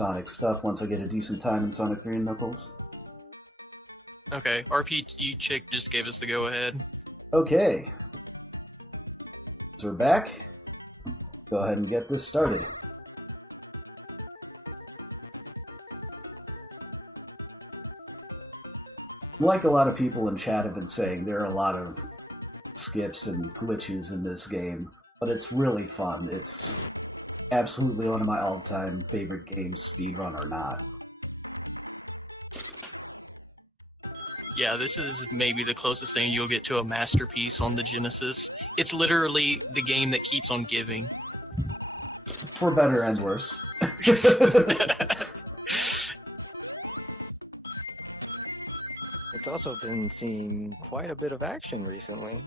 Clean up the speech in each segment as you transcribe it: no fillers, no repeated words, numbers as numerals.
Sonic stuff once I get a decent time in Sonic 3 and Knuckles. Okay, RPG Chick just gave us the go-ahead. Okay. So we're back. Go ahead and get this started. Like a lot of people in chat have been saying, there are a lot of skips and glitches in this game, but it's really fun. It's absolutely one of my all-time favorite games, speedrun or not. Yeah, this is maybe the closest thing you'll get to a masterpiece on the Genesis. It's literally the game that keeps on giving. For better and worse. It's also been seeing quite a bit of action recently.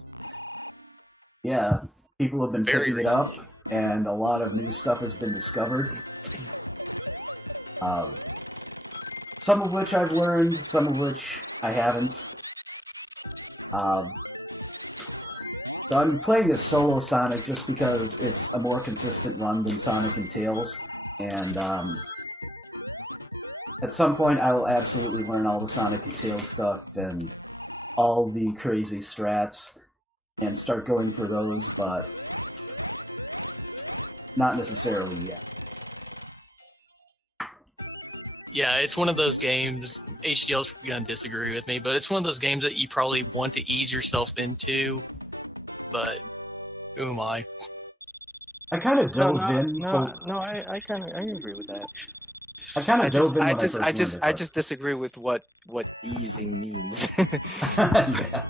Yeah, people have been Very picking it recently. up, and a lot of new stuff has been discovered. Some of which I've learned, some of which I haven't. So I'm playing as solo Sonic just because it's a more consistent run than Sonic and Tails, and at some point I will absolutely learn all the Sonic and Tails stuff and all the crazy strats and start going for those, but not necessarily yet. Yeah, it's one of those games, HDL's going to disagree with me, but it's one of those games that you probably want to ease yourself into, but who am I? I kind of dove in. I agree with that. I kind of dove in when I I first learned it, I but- just disagree with what easing means. Yeah.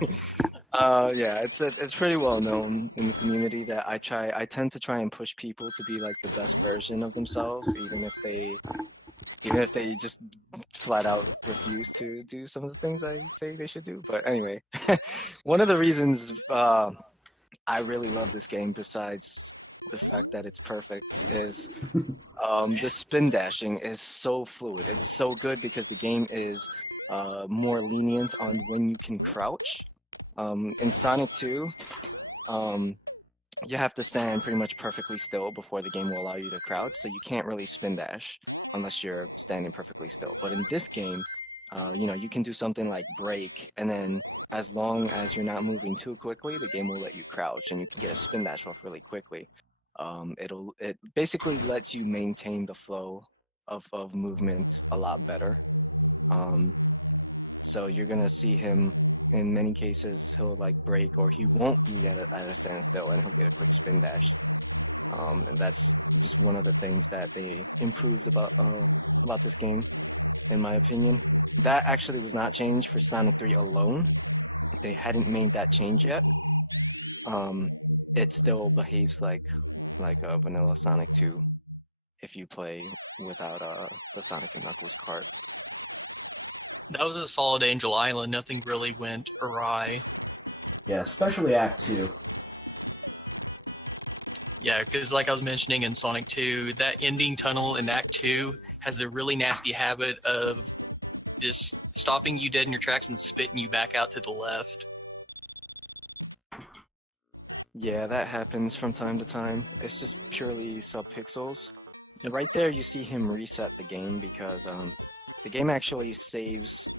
Yeah, it's pretty well known in the community that I tend to try and push people to be like the best version of themselves, even if they just flat out refuse to do some of the things I say they should do. But anyway, one of the reasons I really love this game, besides the fact that it's perfect, is the spin dashing is so fluid. It's so good because the game is more lenient on when you can crouch. In Sonic 2, you have to stand pretty much perfectly still before the game will allow you to crouch, so you can't really spin dash unless you're standing perfectly still. But in this game, you can do something like break, and then as long as you're not moving too quickly, the game will let you crouch, and you can get a spin dash off really quickly. It basically lets you maintain the flow of movement a lot better. So you're gonna see him in many cases. He'll like break, or he won't be at a standstill, and he'll get a quick spin dash. And that's just one of the things that they improved about this game, in my opinion. That actually was not changed for Sonic 3 alone. They hadn't made that change yet. It still behaves like a vanilla Sonic 2 if you play without the Sonic and Knuckles cart. That was a solid Angel Island. Nothing really went awry. Yeah, especially Act 2. Yeah, because like I was mentioning in Sonic 2, that ending tunnel in Act 2 has a really nasty habit of just stopping you dead in your tracks and spitting you back out to the left. Yeah, that happens from time to time. It's just purely subpixels. Right there, you see him reset the game because the game actually saves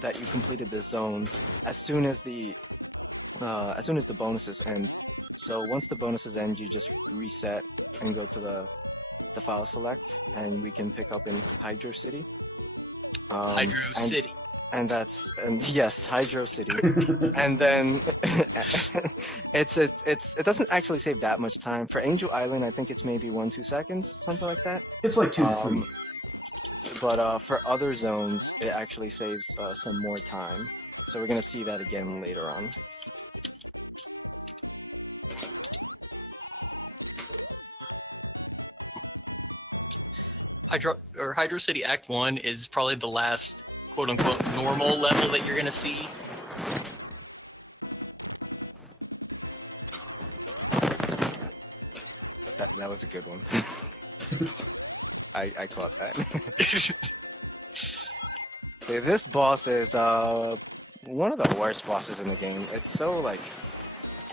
that you completed the zone as soon as the bonuses end. So once the bonuses end, you just reset and go to the file select, and we can pick up in Hydro City. Hydro City. And yes, Hydro City. And then it doesn't actually save that much time. For Angel Island, I think it's maybe 1-2 seconds, something like that. It's like 2 to 3. But for other zones, it actually saves some more time. So we're gonna see that again later on. Hydro City Act 1 is probably the last quote-unquote normal level that you're going to see. That was a good one. I caught that. See, this boss is one of the worst bosses in the game. It's so like,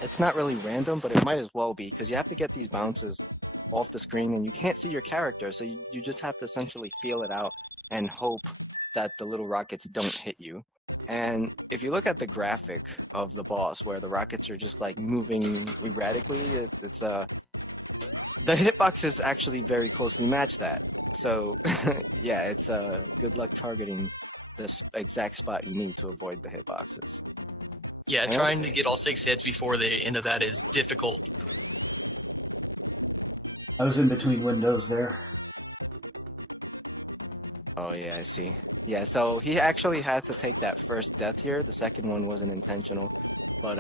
it's not really random, but it might as well be, because you have to get these bounces off the screen and you can't see your character, so you just have to essentially feel it out and hope that the little rockets don't hit you. And if you look at the graphic of the boss where the rockets are just like moving erratically, it's the hitboxes actually very closely match that. So yeah, it's good luck targeting the exact spot you need to avoid the hitboxes. Yeah, And trying to get all 6 hits before the end of that is difficult. I was in between windows there. Oh yeah, I see. Yeah, so he actually had to take that first death here. The second one wasn't intentional, but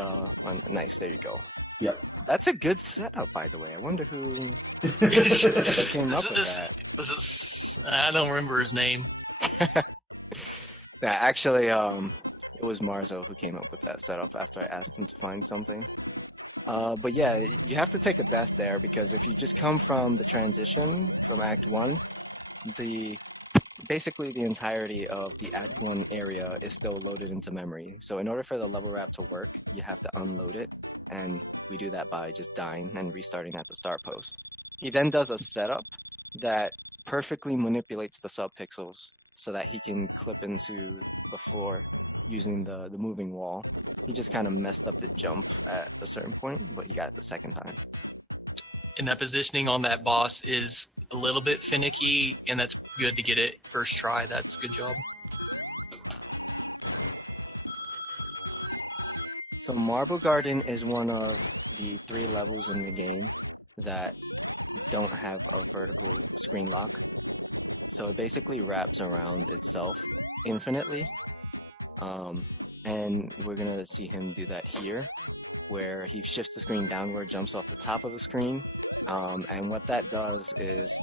nice. There you go. Yep. That's a good setup, by the way. I wonder who came up with that. Was it? I don't remember his name. Yeah, actually, it was Marzo who came up with that setup after I asked him to find something. But yeah, you have to take a death there because if you just come from the transition from Act 1, basically the entirety of the Act 1 area is still loaded into memory. So in order for the level wrap to work, you have to unload it, and we do that by just dying and restarting at the start post. He then does a setup that perfectly manipulates the subpixels so that he can clip into the floor using the moving wall. He just kind of messed up the jump at a certain point, but he got it the second time. And that positioning on that boss is a little bit finicky, and that's good to get it first try. That's a good job. So Marble Garden is one of the 3 levels in the game that don't have a vertical screen lock. So it basically wraps around itself infinitely. And we're gonna see him do that here, where he shifts the screen downward, jumps off the top of the screen. And what that does is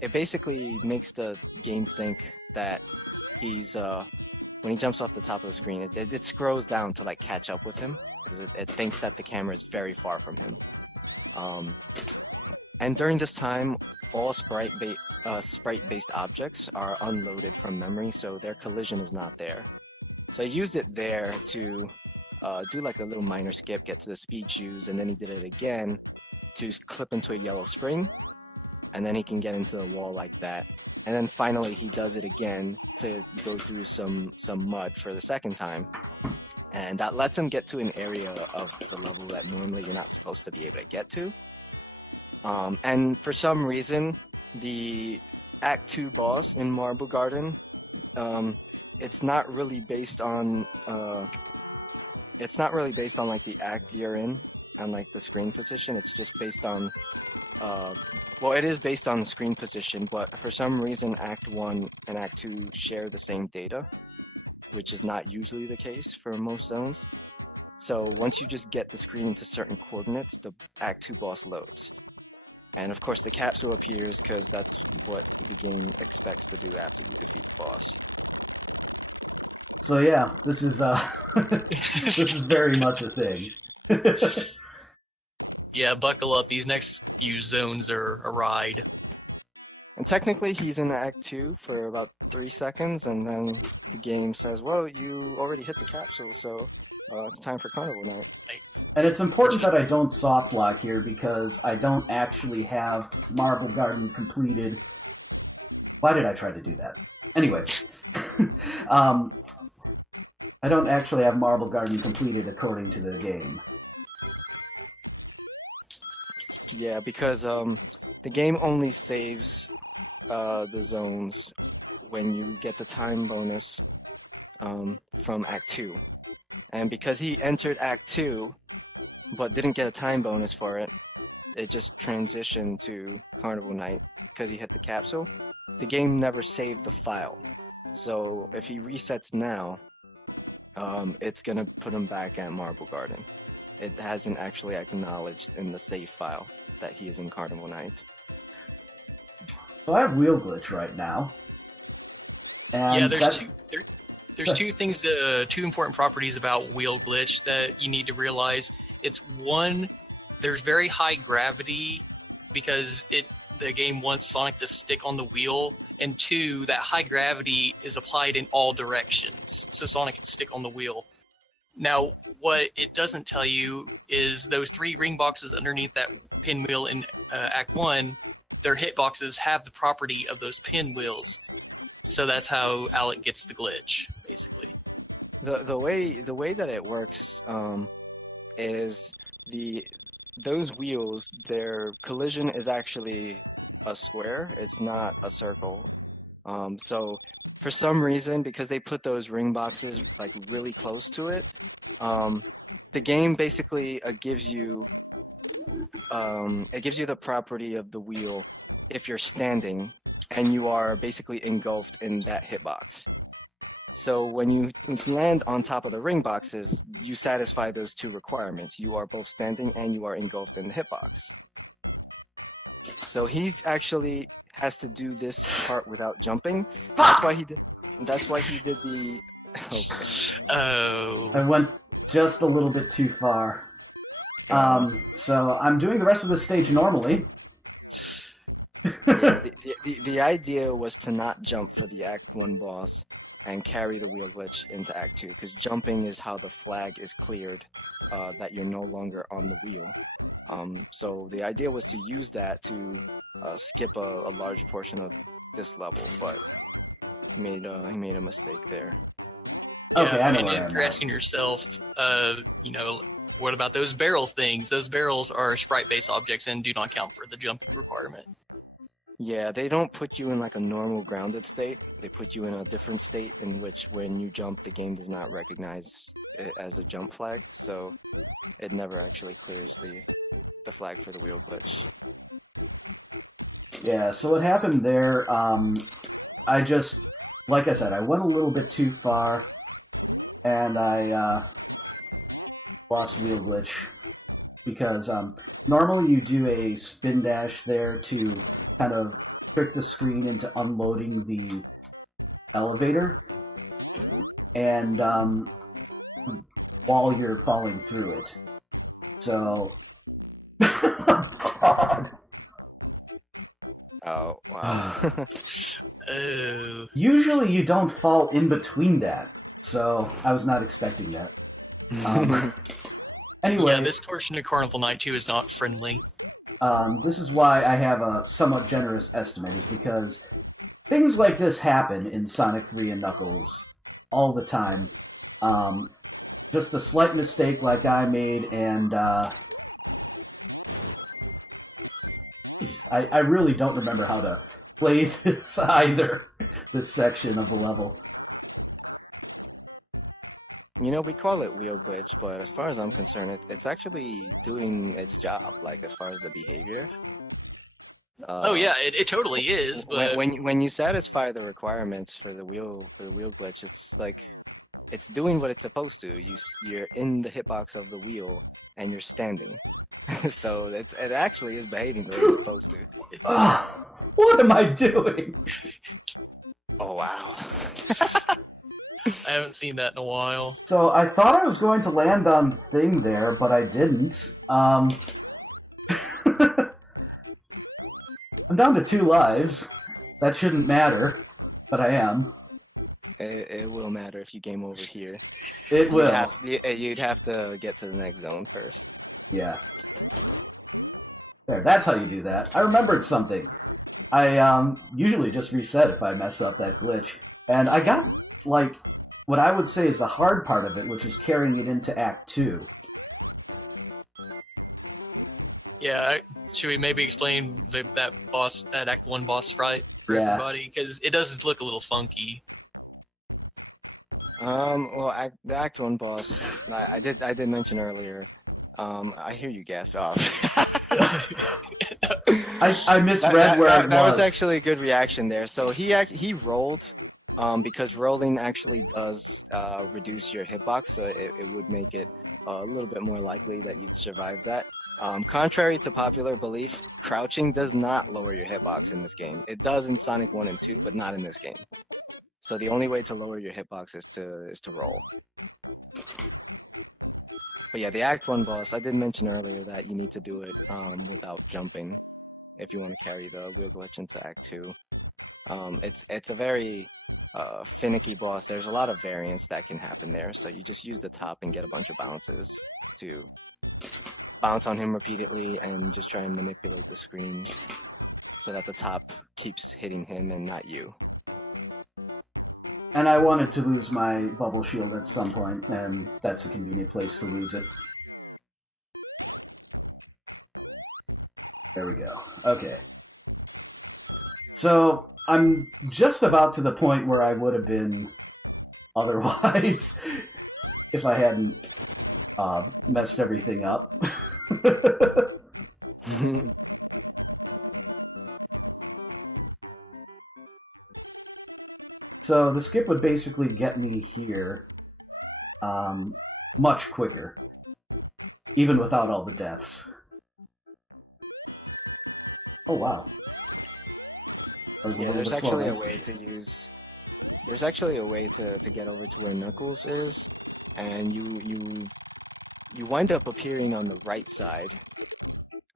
it basically makes the game think that he's when he jumps off the top of the screen, it scrolls down to like catch up with him because it thinks that the camera is very far from him. And during this time, all sprite-based objects are unloaded from memory, so their collision is not there. So I used it there to do like a little minor skip, get to the speed shoes, and then he did it again to clip into a yellow spring, and then he can get into the wall like that. And then finally he does it again to go through some mud for the second time. And that lets him get to an area of the level that normally you're not supposed to be able to get to. And for some reason, the Act 2 boss in Marble Garden, it's not really based on like the act you're in and like the screen position. It's just based on well, it is based on the screen position, but for some reason Act 1 and Act 2 share the same data, which is not usually the case for most zones. So once you just get the screen into certain coordinates, the Act 2 boss loads. And of course the capsule appears because that's what the game expects to do after you defeat the boss. So yeah, this is this is very much a thing. Yeah, buckle up. These next few zones are a ride. And technically he's in Act 2 for about 3 seconds, and then the game says, well, you already hit the capsule, so it's time for Carnival Night. And it's important that I don't soft lock here because I don't actually have Marble Garden completed. Why did I try to do that? Anyway, I don't actually have Marble Garden completed according to the game. Yeah, because the game only saves the zones when you get the time bonus from Act 2. And because he entered Act 2 but didn't get a time bonus for it, it just transitioned to Carnival Night because he hit the capsule. The game never saved the file. So if he resets now, it's going to put him back at Marble Garden. It hasn't actually acknowledged in the save file that he is in Carnival Night. So I have wheel glitch right now. And Yeah, there's two things, two important properties about wheel glitch that you need to realize. It's one, there's very high gravity because the game wants Sonic to stick on the wheel, and two, that high gravity is applied in all directions, so Sonic can stick on the wheel. Now, what it doesn't tell you is those 3 ring boxes underneath that pinwheel in Act 1 their hitboxes have the property of those pinwheels. So that's how AlecK gets the glitch, basically. The way that it works is those wheels, their collision is actually a square. It's not a circle. So for some reason, because they put those ring boxes like really close to it, the game basically gives you the property of the wheel if you're standing and you are basically engulfed in that hitbox. So when you land on top of the ring boxes, you satisfy those two requirements. You are both standing and you are engulfed in the hitbox. So he's actually has to do this part without jumping. That's why he did the okay. Oh. I went just a little bit too far. So I'm doing the rest of the stage normally. Yeah, the idea was to not jump for the Act 1 boss and carry the wheel glitch into Act 2, because jumping is how the flag is cleared that you're no longer on the wheel. So the idea was to use that to skip a large portion of this level, but he made a mistake there. Okay, yeah, I know and where I if am you're now. asking yourself, what about those barrel things? Those barrels are sprite-based objects and do not count for the jumping requirement. Yeah, they don't put you in like a normal grounded state. They put you in a different state in which when you jump, the game does not recognize it as a jump flag, so it never actually clears the flag for the wheel glitch. Yeah, so what happened there, I just, like I said, I went a little bit too far, and I lost wheel glitch, because normally you do a spin dash there to kind of trick the screen into unloading the elevator, and while you're falling through it. So, God. Oh, wow. Oh. Usually you don't fall in between that, so I was not expecting that. Anyway, Yeah, this portion of Carnival Night 2 is not friendly. this is why I have a somewhat generous estimate, is because things like this happen in Sonic 3 and Knuckles all the time. Just a slight mistake like I made, and I really don't remember how to play this either, this section of the level. You know, we call it wheel glitch, but as far as I'm concerned, it's actually doing its job, like as far as the behavior. Oh yeah, it totally is. But when you satisfy the requirements for the wheel glitch, it's like it's doing what it's supposed to. You're in the hitbox of the wheel and you're standing, so it actually is behaving the way it's supposed to. What am I doing? Oh wow. I haven't seen that in a while. So I thought I was going to land on the thing there, but I didn't. I'm down to 2 lives. That shouldn't matter, but I am. It will matter if you game over here. It will. You'd have to get to the next zone first. Yeah. There, that's how you do that. I remembered something. I usually just reset if I mess up that glitch. And I got, like, what I would say is the hard part of it, which is carrying it into Act 2. Yeah, should we maybe explain that Act 1 boss fight for everybody? Because it does look a little funky. Well, the Act 1 boss, I did mention earlier. I hear you gasp off. I misread where it was. That was actually a good reaction there. So he rolled, because rolling actually does reduce your hitbox, so it would make it a little bit more likely that you'd survive that. Contrary to popular belief, crouching does not lower your hitbox in this game. It does in Sonic 1 and 2, but not in this game. So the only way to lower your hitbox is to roll. But yeah, the Act 1 boss, I did mention earlier that you need to do it without jumping if you want to carry the wheel glitch into Act 2. It's a very finicky boss. There's a lot of variance that can happen there, so you just use the top and get a bunch of bounces to bounce on him repeatedly and just try and manipulate the screen. so that the top keeps hitting him and not you. And I wanted to lose my bubble shield at some point, and that's a convenient place to lose it. There we go. Okay. So, I'm just about to the point where I would have been otherwise if I hadn't messed everything up. So the skip would basically get me here much quicker, even without all the deaths. Oh wow! Yeah, there's actually a way to use. There's actually a way to get over to where Knuckles is, and you wind up appearing on the right side,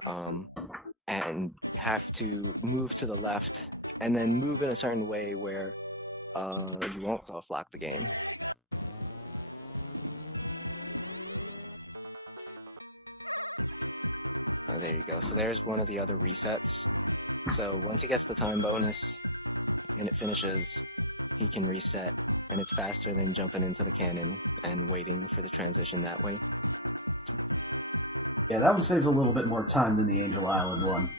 and have to move to the left, and then move in a certain way where you won't soft-lock the game. Oh, there you go. So there's one of the other resets. So once he gets the time bonus and it finishes, he can reset, and it's faster than jumping into the cannon and waiting for the transition that way. Yeah, that one saves a little bit more time than the Angel Island one.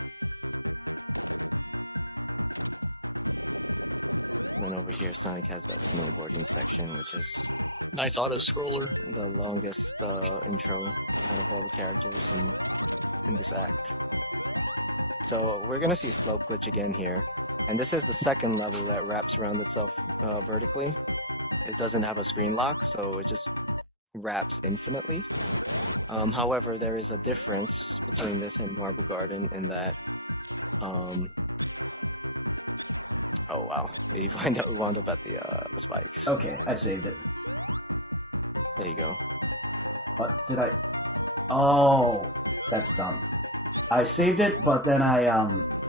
And then over here, Sonic has that snowboarding section, which is nice auto-scroller. The longest intro out of all the characters in this act. So we're gonna see Slope Glitch again here, and this is the second level that wraps around itself vertically. It doesn't have a screen lock, so it just wraps infinitely. However, there is a difference between this and Marble Garden in that, oh wow, we wound up at the spikes. Okay, I saved it. There you go. What did I? Oh, that's dumb. I saved it, but then I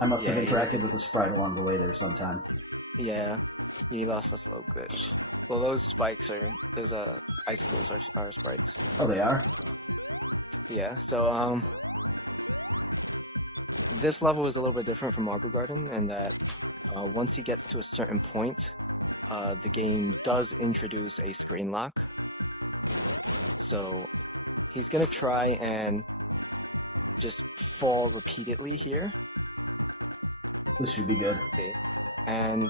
must have interacted with the sprite along the way there sometime. Yeah, you lost a Slope Glitch. Well, those spikes are those icicles are sprites. Oh, they are. Yeah. So this level is a little bit different from Marble Garden in that once he gets to a certain point, the game does introduce a screen lock. So he's gonna try and just fall repeatedly here. This should be good. See, and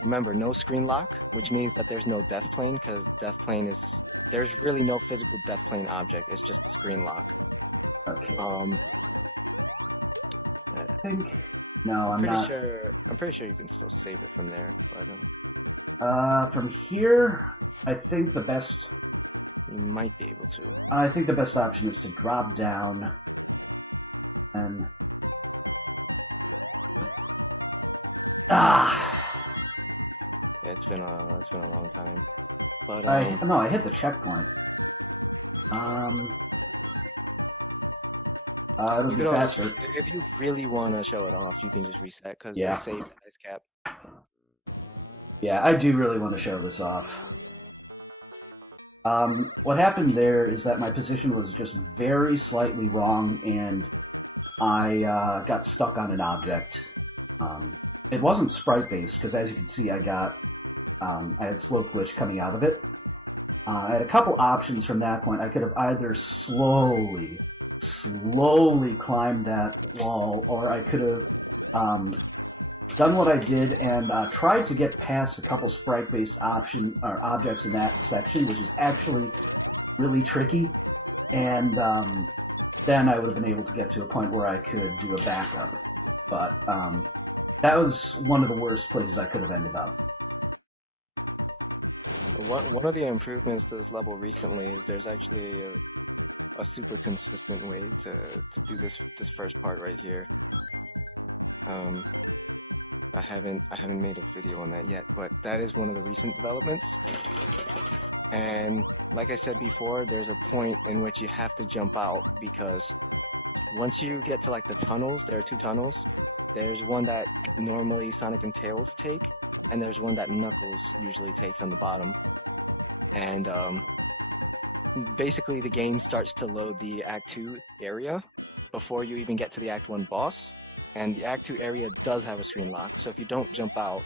remember, no screen lock, which means that there's no death plane, because death plane is there's really no physical death plane object. It's just a screen lock. Okay. I think no, I'm not. I'm pretty sure you can still save it from there, but from here, I think the best. You might be able to. I think the best option is to drop down and Yeah, it's been a long time. But I hit the checkpoint. It'll be faster. If you really want to show it off, you can just reset because Yeah. it saved the ice cap. Yeah, I do really want to show this off. What happened there is that my position was just very slightly wrong, and I got stuck on an object. It wasn't sprite-based, because as you can see, I had Slope Glitch coming out of it. I had a couple options from that point. I could have either slowly climbed that wall, or I could have done what I did and tried to get past a couple sprite-based objects in that section, which is actually really tricky. And then I would have been able to get to a point where I could do a backup. But that was one of the worst places I could have ended up. One of the improvements to this level recently is there's actually a super consistent way to do this first part right here. I haven't made a video on that yet, but that is one of the recent developments. And like I said before, there's a point in which you have to jump out, because once you get to like the tunnels, there are two tunnels. There's one that normally Sonic and Tails take, and there's one that Knuckles usually takes on the bottom. And basically the game starts to load the Act 2 area before you even get to the Act 1 boss. and the Act 2 area does have a screen lock, so if you don't jump out,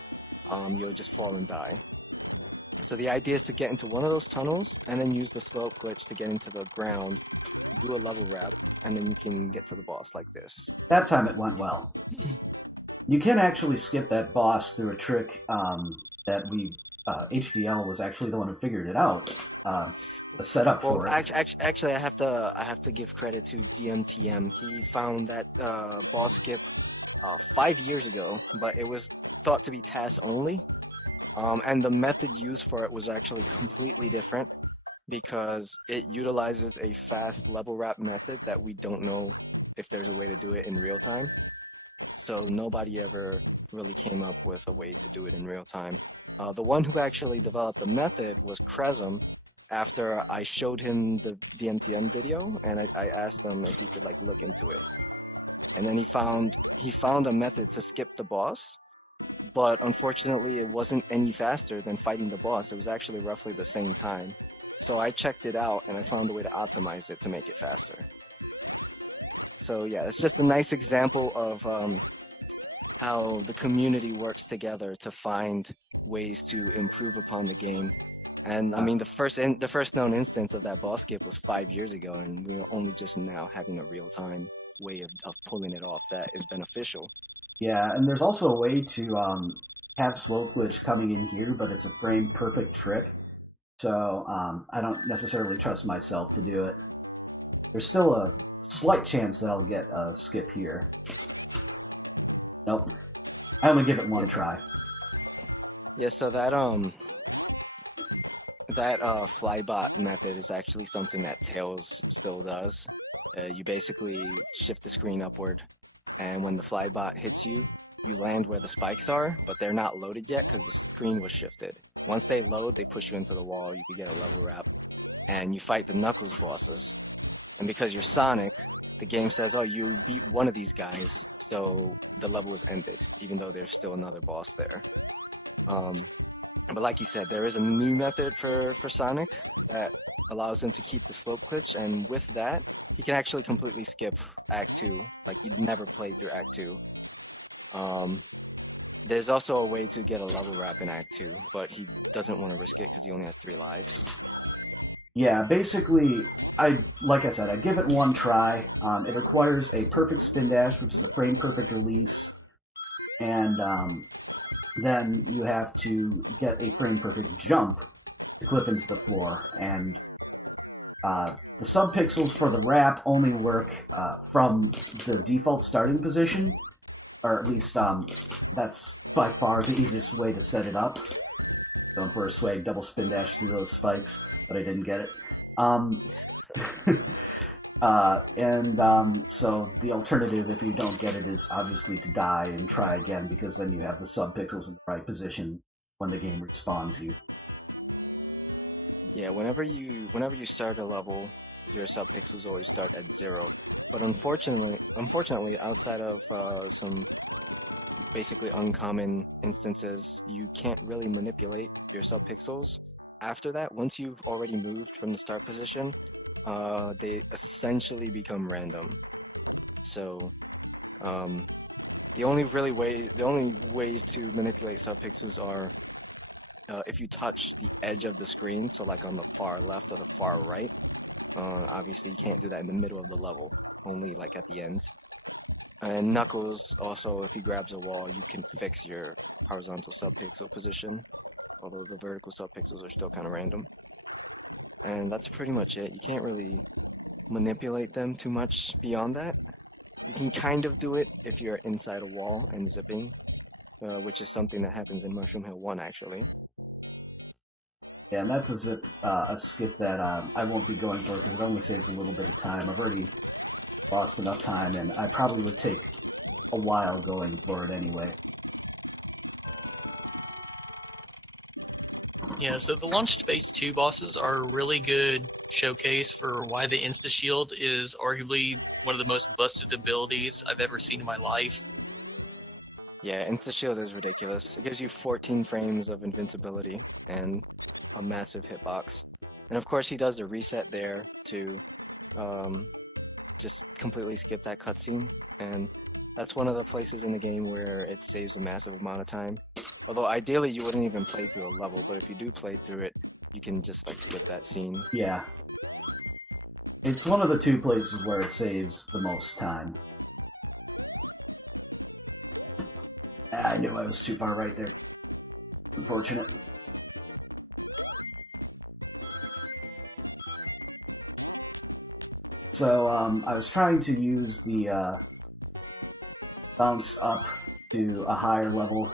you'll just fall and die. So the idea is to get into one of those tunnels and then use the slope glitch to get into the ground, do a level wrap, and then you can get to the boss like this. That time it went well. You can actually skip that boss through a trick that HDL was actually the one who figured it out. The setup for it. Actually, I have to give credit to DMTM. He found that boss skip 5 years ago, but it was thought to be task only. And the method used for it was actually completely different because it utilizes a fast level wrap method that we don't know if there's a way to do it in real time. So nobody ever really came up with a way to do it in real time. The one who actually developed the method was Kresum. After I showed him the DMTM video, and I asked him if he could like look into it, and then he found a method to skip the boss, but unfortunately it wasn't any faster than fighting the boss. It was actually roughly the same time. So I checked it out and I found a way to optimize it to make it faster. So yeah, it's just a nice example of how the community works together to find ways to improve upon the game. And I mean, the first known instance of that boss skip was 5 years ago, and we're only just now having a real-time way of pulling it off that is beneficial. Yeah, and there's also a way to have slope glitch coming in here, but it's a frame perfect trick. So I don't necessarily trust myself to do it. There's still a slight chance that I'll get a skip here. Nope. I only give it one try. Yeah, so that flybot method is actually something that Tails still does. You basically shift the screen upward, and when the flybot hits you, you land where the spikes are, but they're not loaded yet because the screen was shifted. Once they load, they push you into the wall, you can get a level wrap, and you fight the Knuckles bosses. And because you're Sonic, the game says, oh, you beat one of these guys, so the level is ended, even though there's still another boss there. But like you said, there is a new method for Sonic that allows him to keep the slope glitch, and with that, he can actually completely skip Act 2, like you'd never played through Act 2. There's also a way to get a level wrap in Act 2, but he doesn't want to risk it because he only has 3 lives. Yeah, basically, like I said, I'd give it one try. It requires a perfect spin dash, which is a frame perfect release, and then you have to get a frame perfect jump to clip into the floor. And the subpixels for the wrap only work from the default starting position, or at least that's by far the easiest way to set it up. Going for a swag double spin dash through those spikes, but I didn't get it. So the alternative, if you don't get it, is obviously to die and try again, because then you have the subpixels in the right position when the game respawns you. Yeah, whenever you start a level, your subpixels always start at 0. But unfortunately, outside of some basically uncommon instances, you can't really manipulate your subpixels. After that, once you've already moved from the start position, they essentially become random. So the only ways to manipulate subpixels are if you touch the edge of the screen, so like on the far left or the far right. Obviously, you can't do that in the middle of the level, only like at the ends. And Knuckles, also, if he grabs a wall, you can fix your horizontal subpixel position, although the vertical subpixels are still kind of random. And that's pretty much it. You can't really manipulate them too much beyond that. You can kind of do it if you're inside a wall and zipping, which is something that happens in Mushroom Hill 1, actually. Yeah, and that's a skip that I won't be going for because it only saves a little bit of time. I've already lost enough time, and I probably would take a while going for it anyway. Yeah, so the Launched Phase 2 bosses are a really good showcase for why the Insta-Shield is arguably one of the most busted abilities I've ever seen in my life. Yeah, Insta-Shield is ridiculous. It gives you 14 frames of invincibility and a massive hitbox. And of course he does the reset there to just completely skip that cutscene. And That's one of the places in the game where it saves a massive amount of time. Although ideally you wouldn't even play through the level, but if you do play through it, you can just like skip that scene. Yeah. It's one of the 2 places where it saves the most time. I knew I was too far right there. Unfortunate. So, I was trying to use the bounce up to a higher level,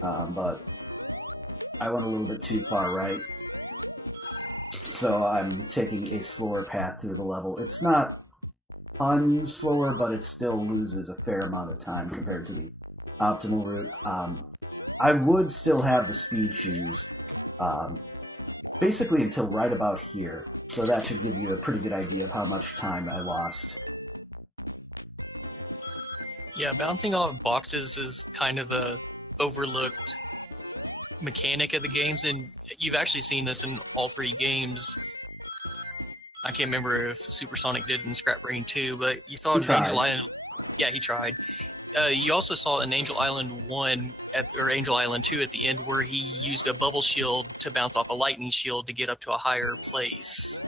but I went a little bit too far right. So I'm taking a slower path through the level. It's not slower, but it still loses a fair amount of time compared to the optimal route. I would still have the speed shoes, basically until right about here. So that should give you a pretty good idea of how much time I lost. Yeah, bouncing off boxes is kind of a overlooked mechanic of the games, and you've actually seen this in all 3 games. I can't remember if Supersonic did it in Scrap Brain 2, but you saw it in Angel Island. Yeah, he tried. You also saw in Angel Island 1 or Angel Island 2 at the end where he used a bubble shield to bounce off a lightning shield to get up to a higher place.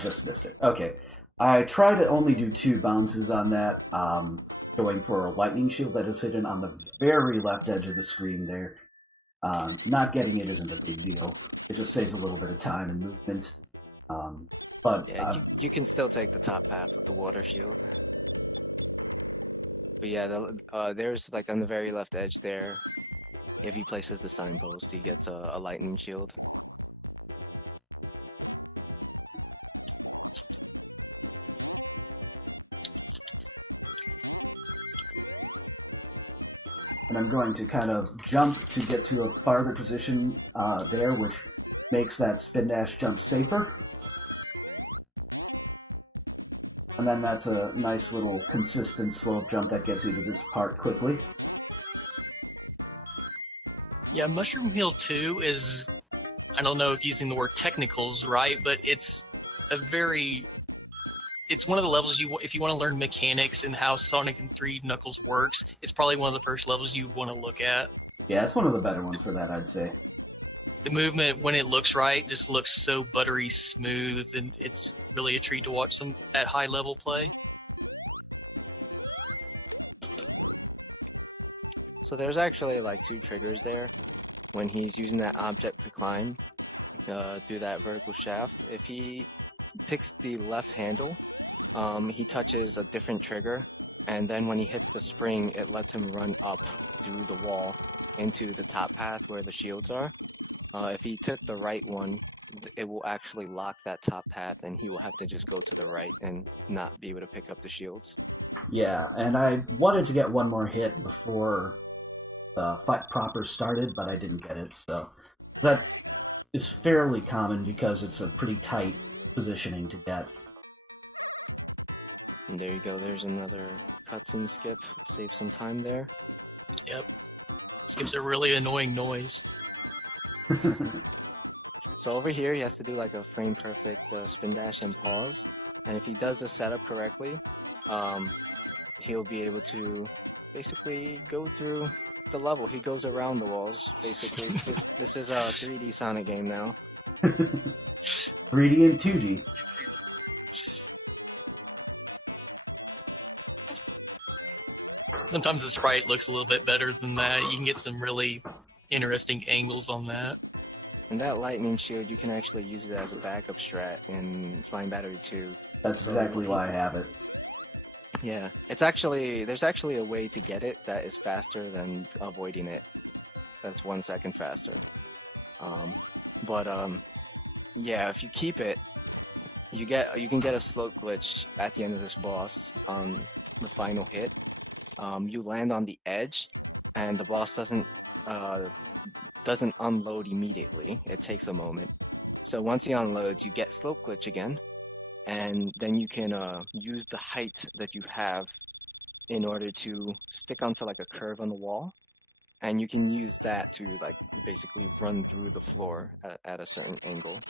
Just missed it. Okay. I try to only do 2 bounces on that, going for a lightning shield that is hidden on the very left edge of the screen there. Not getting it isn't a big deal. It just saves a little bit of time and movement. But yeah, you can still take the top path with the water shield. But yeah, there's like on the very left edge there. If he places the signpost, he gets a lightning shield. And I'm going to kind of jump to get to a farther position there, which makes that spin dash jump safer. And then that's a nice little consistent slope jump that gets you to this part quickly. Yeah, Mushroom Hill 2 is, I don't know if using the word technicals right, but it's one of the levels if you want to learn mechanics and how Sonic and 3 Knuckles works, it's probably one of the first levels you want to look at. Yeah, it's one of the better ones for that, I'd say. The movement, when it looks right, just looks so buttery smooth, and it's really a treat to watch some at high level play. So there's actually like 2 triggers there when he's using that object to climb through that vertical shaft. If he picks the left handle, he touches a different trigger, and then when he hits the spring, it lets him run up through the wall into the top path where the shields are. If he took the right one, it will actually lock that top path, and he will have to just go to the right and not be able to pick up the shields. Yeah, and I wanted to get one more hit before the fight proper started, but I didn't get it, so that is fairly common because it's a pretty tight positioning to get. And there you go, there's another cutscene skip. Save some time there. Yep. Skips a really annoying noise. So over here, he has to do like a frame perfect spin dash and pause. And if he does the setup correctly, he'll be able to basically go through the level. He goes around the walls, basically. This is a 3D Sonic game now. 3D and 2D. Sometimes the sprite looks a little bit better than that. You can get some really interesting angles on that. And that lightning shield, you can actually use it as a backup strat in Flying Battery 2. That's exactly why I have it. Yeah, there's actually a way to get it that is faster than avoiding it. That's 1 second faster. Yeah, if you keep it, you can get a slope glitch at the end of this boss on the final hit. You land on the edge, and the boss doesn't unload immediately. It takes a moment. So once he unloads, you get slope glitch again, and then you can use the height that you have in order to stick onto like a curve on the wall, and you can use that to like basically run through the floor at a certain angle.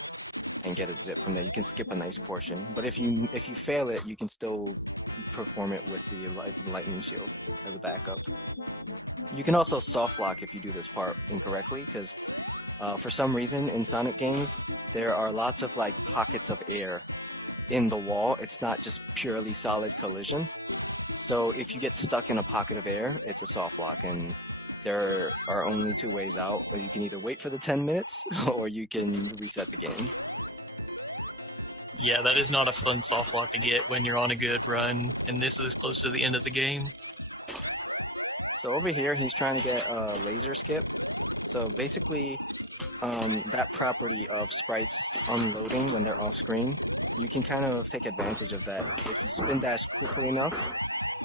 and get a zip from there. You can skip a nice portion, but if you fail it, you can still perform it with the lightning shield as a backup. You can also soft lock if you do this part incorrectly, because for some reason in Sonic games there are lots of like pockets of air in the wall. It's not just purely solid collision. So if you get stuck in a pocket of air, it's a soft lock, and there are only two ways out. Or you can either wait for the 10 minutes, or you can reset the game. Yeah, that is not a fun soft lock to get when you're on a good run, and this is close to the end of the game. So over here, he's trying to get a laser skip. So basically, that property of sprites unloading when they're off screen, you can kind of take advantage of that. If you spin dash quickly enough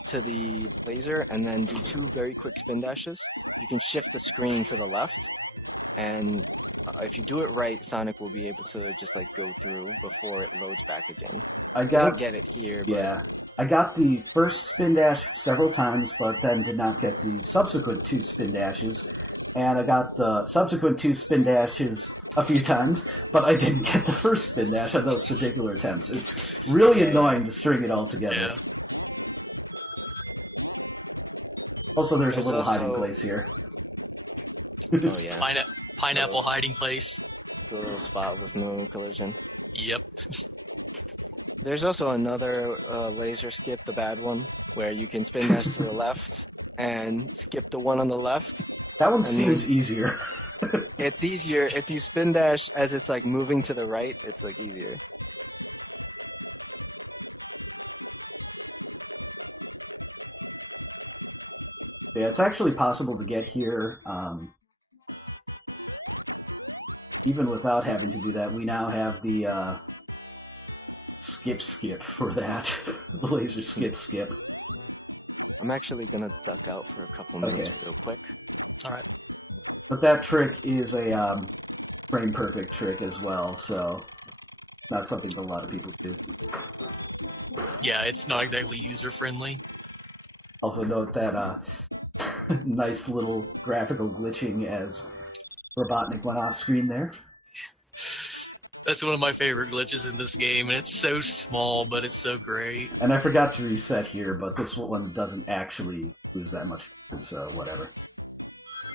to the laser and then do 2 very quick spin dashes, you can shift the screen to the left, and if you do it right, Sonic will be able to just like go through before it loads back again. I didn't get it here, but... Yeah, I got the first spin dash several times, but then did not get the subsequent 2 spin dashes, and I got the subsequent 2 spin dashes a few times, but I didn't get the first spin dash on those particular attempts. It's really annoying to string it all together. Yeah. Also, there's a little hiding place here. Oh yeah. Pineapple hiding place. The little spot with no collision. Yep. There's also another laser skip, the bad one, where you can spin dash to the left and skip the one on the left. That one seems easier. It's easier if you spin dash as it's like moving to the right. It's like easier. Yeah, it's actually possible to get here even without having to do that. We now have the skip for that. The laser skip. I'm actually gonna duck out for a couple minutes real quick. Alright. But that trick is a frame perfect trick as well, so not something that a lot of people do. Yeah, it's not exactly user friendly. Also note that nice little graphical glitching as Robotnik went off screen there. That's one of my favorite glitches in this game, and it's so small, but it's so great. And I forgot to reset here, but this one doesn't actually lose that much time, so whatever.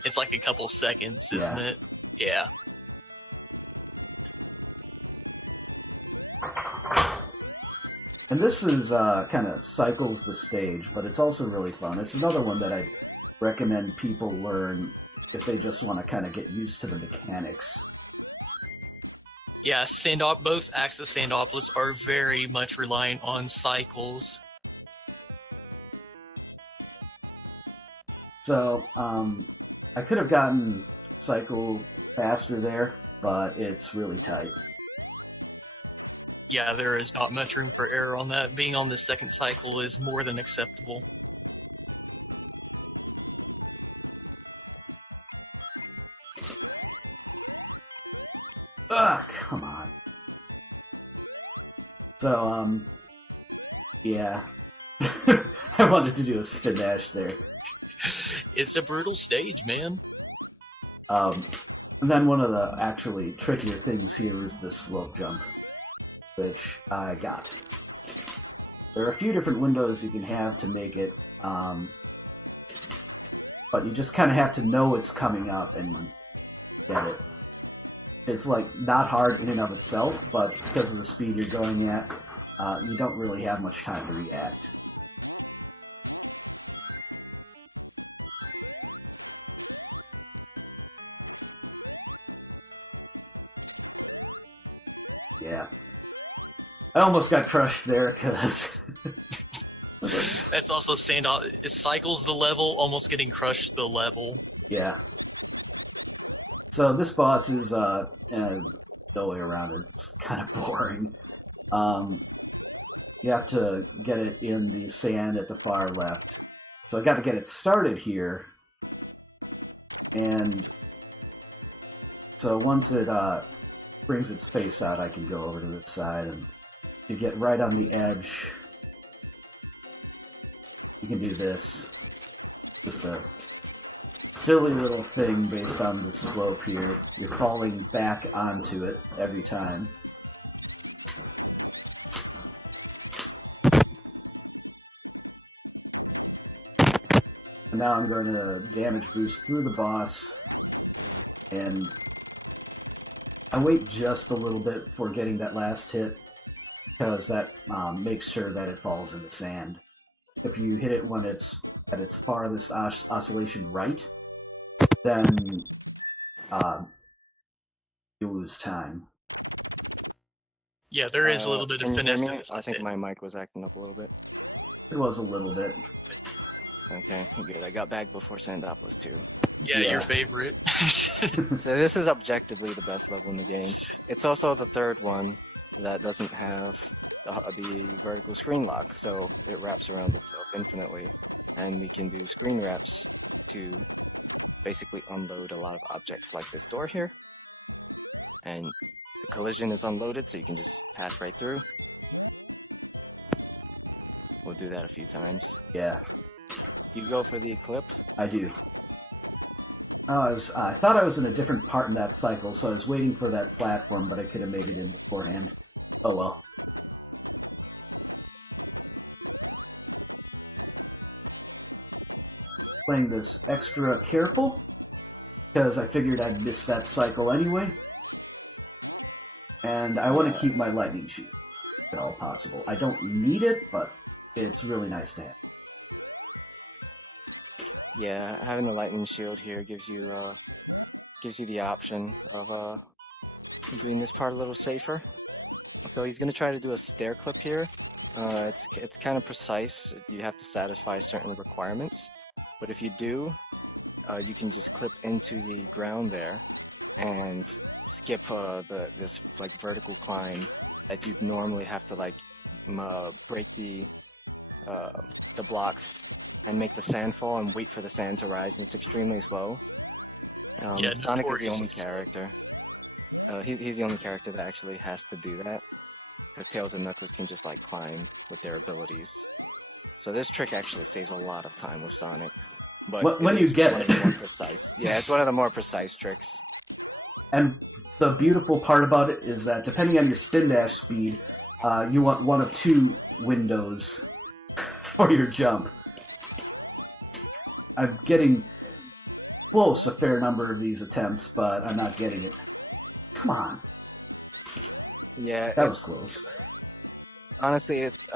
It's like a couple seconds, isn't it? Yeah. And this is kind of cycles the stage, but it's also really fun. It's another one that I recommend people learn if they just want to kind of get used to the mechanics. Yeah, both acts of Sandopolis are very much reliant on cycles. So, I could have gotten cycle faster there, but it's really tight. Yeah, there is not much room for error on that. Being on the second cycle is more than acceptable. Ugh, come on. So, yeah. I wanted to do a spin dash there. It's a brutal stage, man. And then one of the actually trickier things here is the slope jump, which I got. There are a few different windows you can have to make it, but you just kind of have to know it's coming up and get it. It's like not hard in and of itself, but because of the speed you're going at, you don't really have much time to react. Yeah. I almost got crushed there because... That's also it cycles the level, almost getting crushed the level. Yeah. So this boss is no way around it. It's kind of boring. You have to get it in the sand at the far left. So I got to get it started here. And so once it brings its face out, I can go over to this side, and to get right on the edge, you can do this. Just a silly little thing based on the slope here. You're falling back onto it every time. And now I'm going to damage boost through the boss, and I wait just a little bit before getting that last hit, because that makes sure that it falls in the sand. If you hit it when it's at its farthest oscillation right, then you lose time. Yeah, there is a little bit of finesse to this. I think my mic was acting up a little bit. It was a little bit. Okay, good. I got back before Sandopolis too. Yeah, your favorite. So this is objectively the best level in the game. It's also the third one that doesn't have the vertical screen lock, so it wraps around itself infinitely. And we can do screen wraps to basically unload a lot of objects like this door here. And the collision is unloaded, so you can just pass right through. We'll do that a few times. Yeah. Do you go for the Eclipse? I do. I thought I was in a different part in that cycle, so I was waiting for that platform, but I could have made it in beforehand. Oh well. Playing this extra careful, because I figured I'd miss that cycle anyway. And I want to keep my lightning shield, if at all possible. I don't need it, but it's really nice to have. Yeah, having the lightning shield here gives you the option of doing this part a little safer. So he's gonna try to do a stair clip here. It's kind of precise. You have to satisfy certain requirements, but if you do, you can just clip into the ground there and skip this like vertical climb that you'd normally have to like break the blocks and make the sand fall and wait for the sand to rise, and it's extremely slow. Sonic is the only character. He's the only character that actually has to do that, because Tails and Knuckles can just like climb with their abilities. So this trick actually saves a lot of time with Sonic. But when you get it, more precise. Yeah, it's one of the more precise tricks. And the beautiful part about it is that depending on your spin dash speed, you want one of two windows for your jump. I'm getting close a fair number of these attempts, but I'm not getting it. Come on. Yeah, that was close. Honestly, it's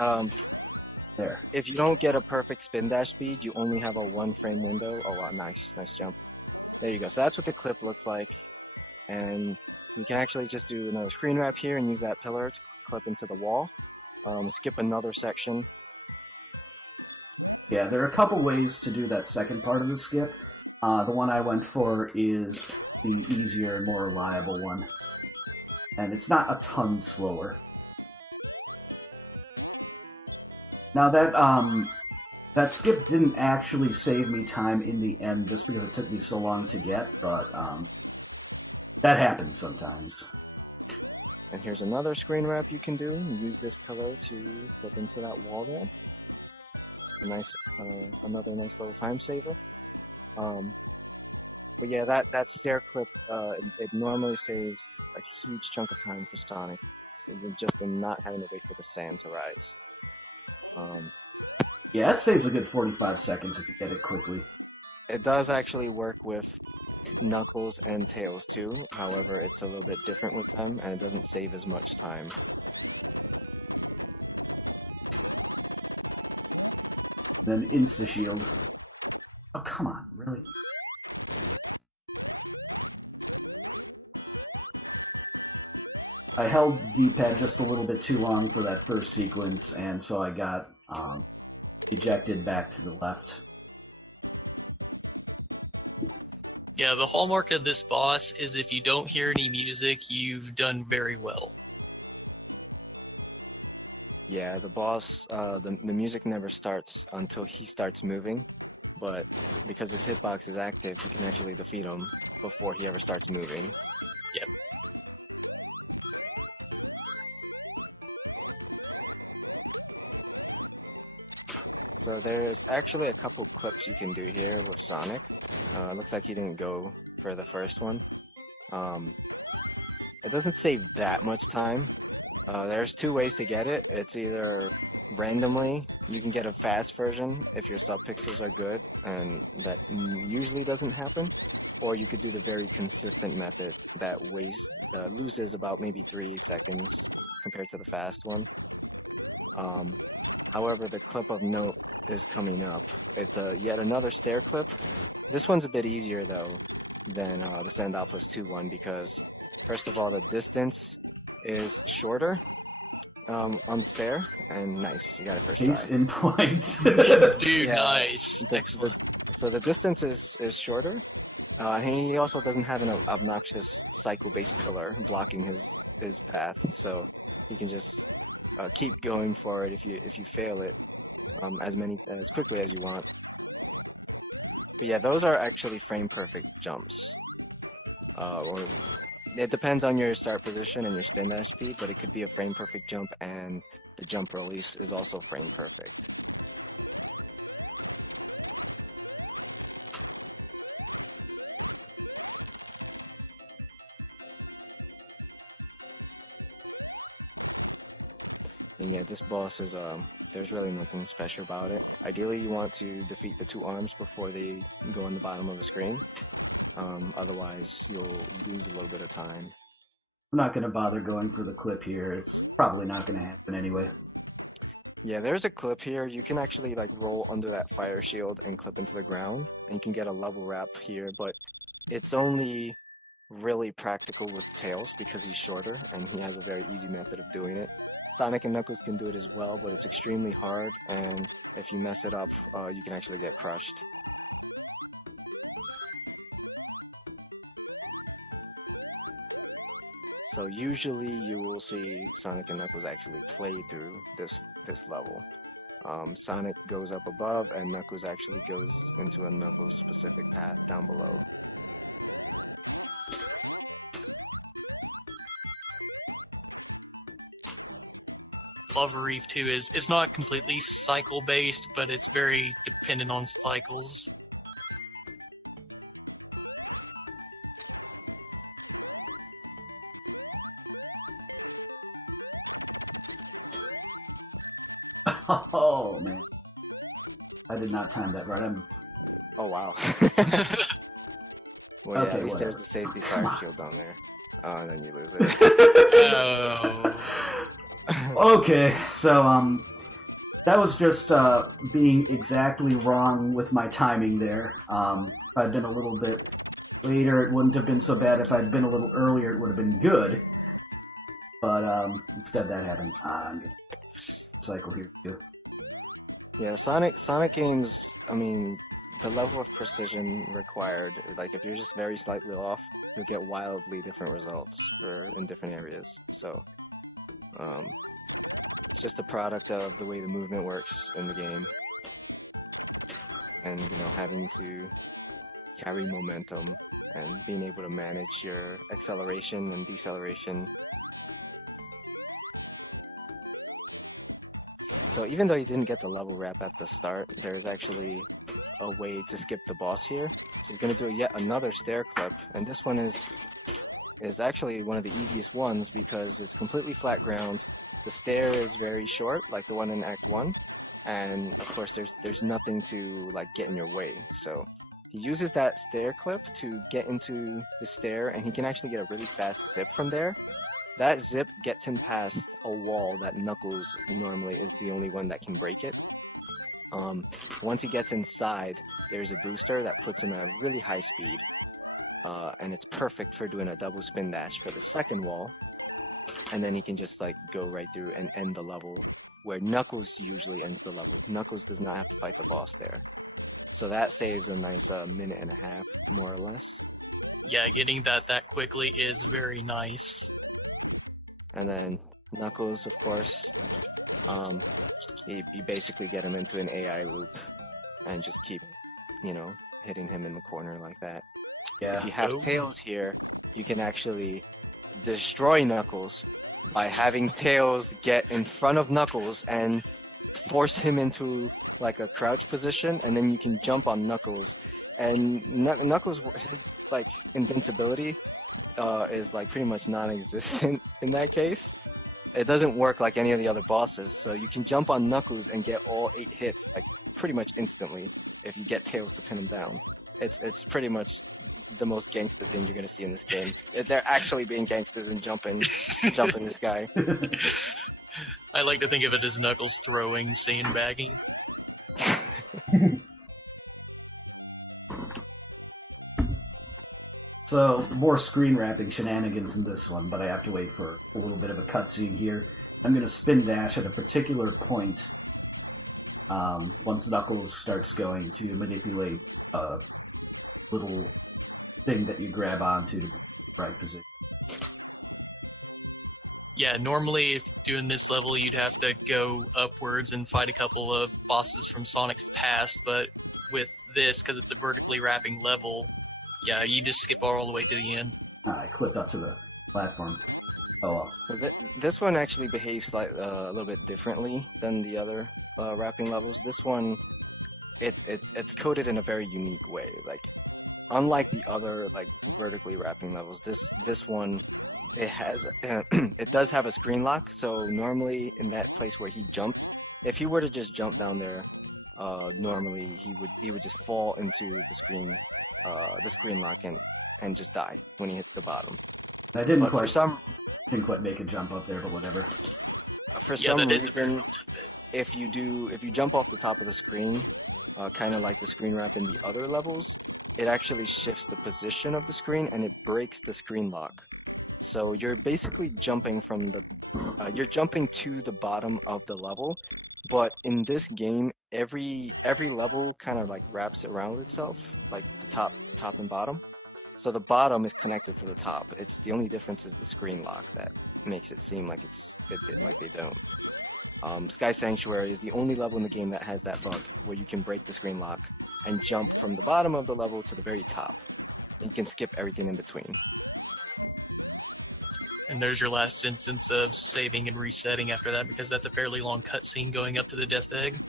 there. If you don't get a perfect spin dash speed, you only have a 1-frame window. Oh wow, nice jump. There you go. So that's what the clip looks like, and you can actually just do another screen wrap here and use that pillar to clip into the wall. Skip another section. Yeah, there are a couple ways to do that second part of the skip. The one I went for is the easier and more reliable one. And it's not a ton slower. Now that skip didn't actually save me time in the end just because it took me so long to get, but that happens sometimes. And here's another screen wrap you can do. Use this pillar to clip into that wall there. Another nice little time saver. But yeah, that stair clip, it normally saves a huge chunk of time for Sonic. So you're just not having to wait for the sand to rise. Yeah, it saves a good 45 seconds if you get it quickly. It does actually work with Knuckles and Tails too. However, it's a little bit different with them, and it doesn't save as much time. Then insta-shield. Oh, come on, really? I held the D-pad just a little bit too long for that first sequence, and so I got ejected back to the left. Yeah, the hallmark of this boss is if you don't hear any music, you've done very well. Yeah, the boss, the music never starts until he starts moving, but because his hitbox is active, you can actually defeat him before he ever starts moving. Yep. So there's actually a couple clips you can do here with Sonic. Looks like he didn't go for the first one. It doesn't save that much time. There's two ways to get it. It's either randomly. You can get a fast version if your subpixels are good, and that usually doesn't happen. Or you could do the very consistent method that loses about maybe 3 seconds compared to the fast one. However, the clip of note is coming up. It's yet another stair clip. This one's a bit easier though than the Send Outpost 2 one because first of all, the distance is shorter on the stair, and nice, you got it first Case try. in point. Dude, Yeah. nice. Excellent. So the distance is shorter. He also doesn't have an obnoxious cycle-based pillar blocking his path, so he can just keep going for it if you fail it as quickly as you want. But yeah, those are actually frame perfect jumps. Or it depends on your start position and your spin dash speed, but it could be a frame perfect jump, and the jump release is also frame perfect. And yeah, this boss is there's really nothing special about it. Ideally, you want to defeat the 2 arms before they go on the bottom of the screen. Otherwise, you'll lose a little bit of time. I'm not going to bother going for the clip here. It's probably not going to happen anyway. Yeah, there's a clip here. You can actually like roll under that fire shield and clip into the ground, and you can get a level wrap here, but it's only really practical with Tails because he's shorter and he has a very easy method of doing it. Sonic and Knuckles can do it as well, but it's extremely hard, and if you mess it up, you can actually get crushed. So usually you will see Sonic and Knuckles actually play through this level. Sonic goes up above, and Knuckles actually goes into a Knuckles-specific path down below. Lava Reef 2 it's not completely cycle based, but it's very dependent on cycles. Oh man, I did not time that right. Oh wow. Well, yeah, Okay, at least whatever. there's the safety fire shield down there. Oh, and then you lose it. Oh. Okay, so that was just being exactly wrong with my timing there. If I'd been a little bit later, it wouldn't have been so bad. If I'd been a little earlier, it would have been good. But instead, that happened. I'm gonna cycle here too. Yeah, Sonic games, I mean, the level of precision required, like if you're just very slightly off, you'll get wildly different results in different areas. So, it's just a product of the way the movement works in the game. And, having to carry momentum and being able to manage your acceleration and deceleration. So even though you didn't get the level wrap at the start, there's actually a way to skip the boss here. So he's going to do yet another stair clip, and this one is actually one of the easiest ones because it's completely flat ground. The stair is very short, like the one in Act 1, and of course there's nothing to like get in your way. So he uses that stair clip to get into the stair, and he can actually get a really fast zip from there. That zip gets him past a wall that Knuckles normally is the only one that can break it. Once he gets inside, there's a booster that puts him at a really high speed. And it's perfect for doing a double spin dash for the second wall. And then he can just like go right through and end the level, where Knuckles usually ends the level. Knuckles does not have to fight the boss there. So that saves a nice minute and a half, more or less. Yeah, getting that quickly is very nice. And then Knuckles, of course, you basically get him into an AI loop and just keep, hitting him in the corner like that. Yeah. If you have Tails here, you can actually destroy Knuckles by having Tails get in front of Knuckles and force him into like a crouch position, and then you can jump on Knuckles. And Knuckles, his like invincibility is like pretty much non-existent in that case. It doesn't work like any of the other bosses. So you can jump on Knuckles and get all 8 hits like pretty much instantly if you get Tails to pin him down. It's pretty much the most gangster thing you're gonna see in this game. They're actually being gangsters and jumping this guy. I like to think of it as Knuckles throwing, sandbagging. So, more screen wrapping shenanigans in this one, but I have to wait for a little bit of a cutscene here. I'm going to spin dash at a particular point once Knuckles starts going to manipulate a little thing that you grab onto to be in the right position. Yeah, normally if you're doing this level, you'd have to go upwards and fight a couple of bosses from Sonic's past, but with this, because it's a vertically wrapping level, yeah, you just skip all the way to the end. I clipped up to the platform. Oh well. This one actually behaves like a little bit differently than the other wrapping levels. This one, it's coded in a very unique way. Like, unlike the other like vertically wrapping levels, this one it has it does have a screen lock. So normally in that place where he jumped, if he were to just jump down there, normally he would just fall into the screen lock and just die when he hits the bottom. I didn't quite make a jump up there, but whatever. For some reason, if you jump off the top of the screen, kind of like the screen wrap in the other levels, it actually shifts the position of the screen and it breaks the screen lock. So you're basically jumping from you're jumping to the bottom of the level, but in this game, every level kind of like wraps around itself, like the top and bottom. So the bottom is connected to the top. It's the only difference is the screen lock that makes it seem like like they don't. Sky Sanctuary is the only level in the game that has that bug where you can break the screen lock and jump from the bottom of the level to the very top. And you can skip everything in between. And there's your last instance of saving and resetting after that, because that's a fairly long cutscene going up to the Death Egg.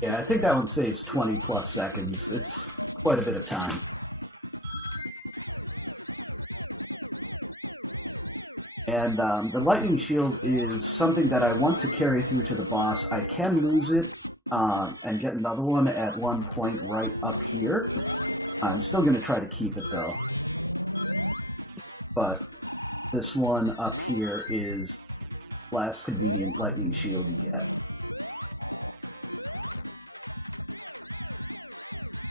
Yeah, I think that one saves 20 plus seconds. It's quite a bit of time. And the lightning shield is something that I want to carry through to the boss. I can lose it and get another one at one point right up here. I'm still going to try to keep it, though. But this one up here is the last convenient lightning shield you get.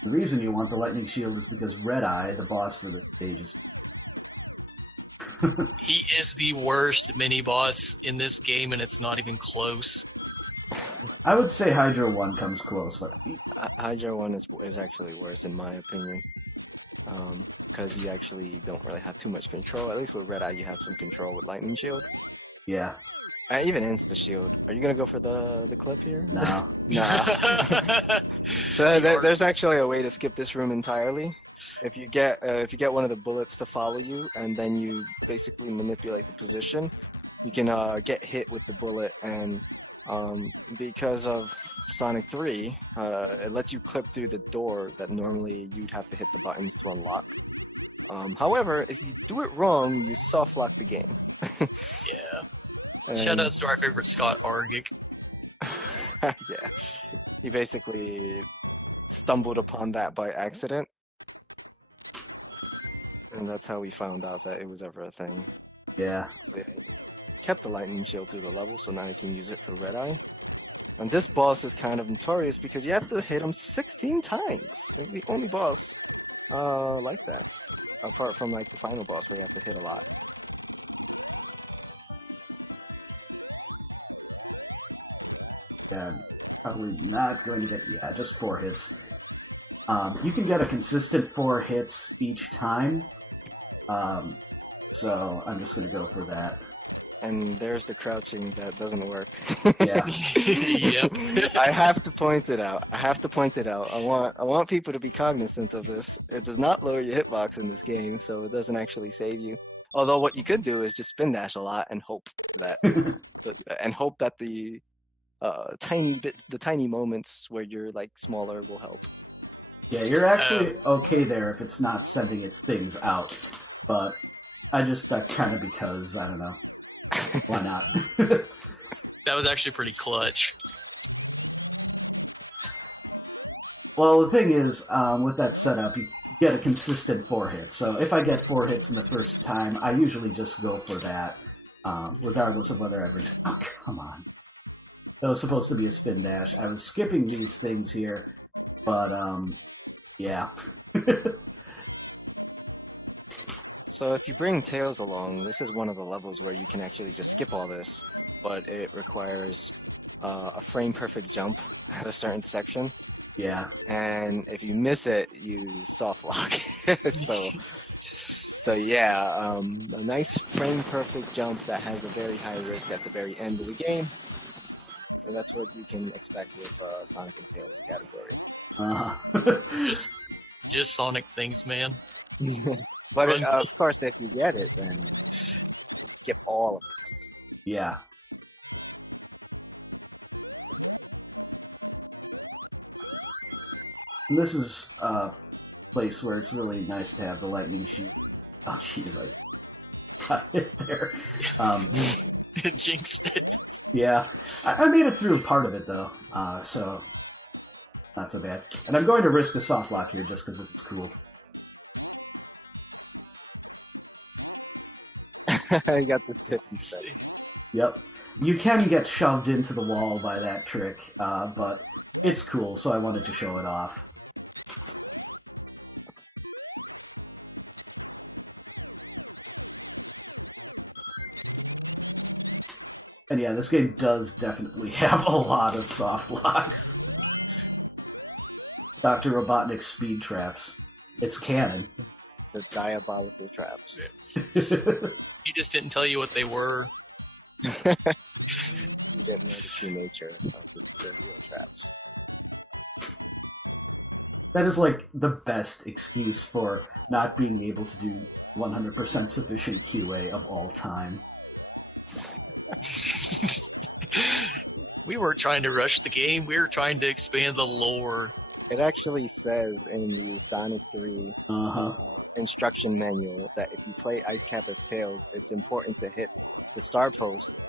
The reason you want the lightning shield is because Red Eye, the boss for this stage, is... He is the worst mini-boss in this game, and it's not even close. I would say Hydro 1 comes close, but... Hydro 1 is actually worse, in my opinion. Because you actually don't really have too much control. At least with Red Eye, you have some control with Lightning Shield. Yeah. Even Insta Shield. Are you gonna go for the clip here? No. Nah. There's actually a way to skip this room entirely. If you get one of the bullets to follow you, and then you basically manipulate the position, you can get hit with the bullet, and because of Sonic 3, it lets you clip through the door that normally you'd have to hit the buttons to unlock. However, if you do it wrong, you soft lock the game. Yeah. And, shout out to our favorite Scott Argic. yeah. He basically stumbled upon that by accident. And that's how we found out that it was ever a thing. Yeah. So yeah, kept the lightning shield through the level, so now you can use it for Red Eye. And this boss is kind of notorious because you have to hit him 16 times. He's the only boss like that. Apart from like the final boss where you have to hit a lot. Yeah, probably not going to get, just 4 hits. You can get a consistent 4 hits each time, so I'm just going to go for that. And there's the crouching that doesn't work. Yeah. Yep. I have to point it out. I want people to be cognizant of this. It does not lower your hitbox in this game, so it doesn't actually save you. Although what you could do is just spin dash a lot and hope that the tiny bits, the tiny moments where you're like smaller will help. Yeah, you're actually okay there if it's not sending its things out, but I just kind of because, I don't know. Why not? That was actually pretty clutch. Well, the thing is, with that setup, you get a consistent 4 hits. So if I get 4 hits in the first time, I usually just go for that, regardless of whether I ever... Oh, come on. That was supposed to be a spin dash. I was skipping these things here, but, yeah. So if you bring Tails along, this is one of the levels where you can actually just skip all this, but it requires a frame-perfect jump at a certain section. Yeah. And if you miss it, you soft lock. so yeah, a nice frame-perfect jump that has a very high risk at the very end of the game. And that's what you can expect with Sonic and Tails category. Just Sonic things, man. But of course, if you get it, then you skip all of this. Yeah. And this is a place where it's really nice to have the lightning shoot. Oh, jeez, I got hit there. Jinxed it. Yeah, I made it through part of it, though, so not so bad. And I'm going to risk a soft lock here just because it's cool. I got the tip set. Yep. You can get shoved into the wall by that trick, but it's cool, so I wanted to show it off. And yeah, this game does definitely have a lot of soft locks. Dr. Robotnik's speed traps. It's canon. The diabolical traps. He just didn't tell you what they were. You didn't know the true nature of the real traps. That is like the best excuse for not being able to do 100% sufficient QA of all time. We weren't trying to rush the game. We were trying to expand the lore. It actually says in the Sonic 3 instruction manual that if you play Ice Cap as Tails, it's important to hit the star post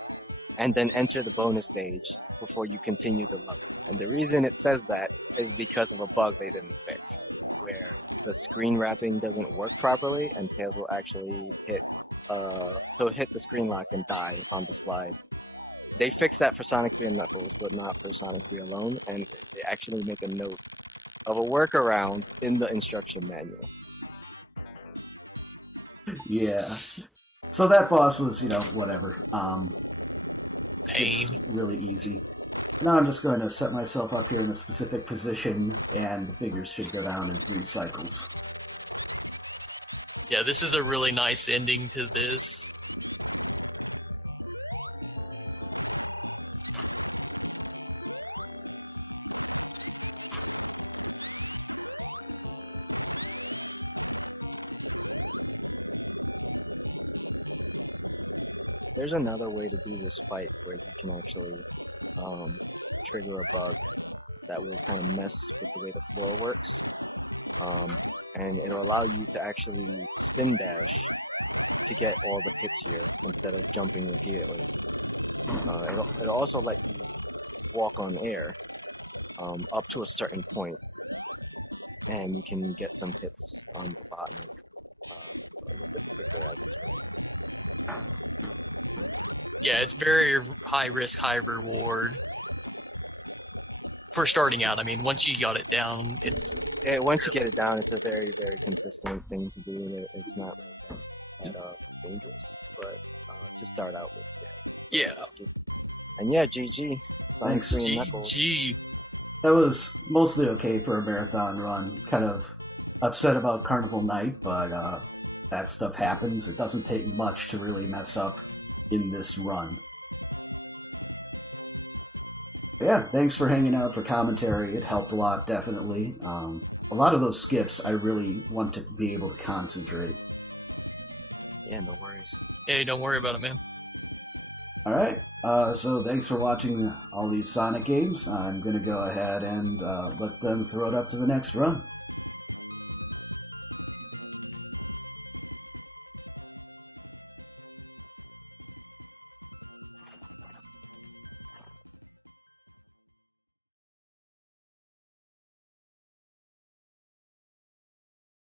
and then enter the bonus stage before you continue the level. And the reason it says that is because of a bug they didn't fix, where the screen wrapping doesn't work properly and Tails will actually hit he'll hit the screen lock and die on the slide. They fixed that for Sonic 3 and Knuckles, but not for Sonic 3 alone, and they actually make a note of a workaround in the instruction manual. Yeah. So that boss was, whatever. Pain. It's really easy. Now I'm just going to set myself up here in a specific position, and the figures should go down in 3 cycles. Yeah, this is a really nice ending to this. There's another way to do this fight where you can actually trigger a bug that will kind of mess with the way the floor works. And it'll allow you to actually spin dash to get all the hits here instead of jumping repeatedly. It'll also let you walk on air up to a certain point, and you can get some hits on Robotnik a little bit quicker as it's rising. Yeah, it's very high risk, high reward. For starting out, I mean, once you got it down, once you get it down, it's a very, very consistent thing to do. It's not really that dangerous, but to start out with, yeah. And yeah, GG. Sonic 3 and Knuckles. GG. That was mostly okay for a marathon run. Kind of upset about Carnival Night, but that stuff happens. It doesn't take much to really mess up in this run. Yeah, thanks for hanging out for commentary. It helped a lot, definitely. A lot of those skips, I really want to be able to concentrate. Yeah, no worries. Hey, don't worry about it, man. All right, so thanks for watching all these Sonic games. I'm going to go ahead and let them throw it up to the next run.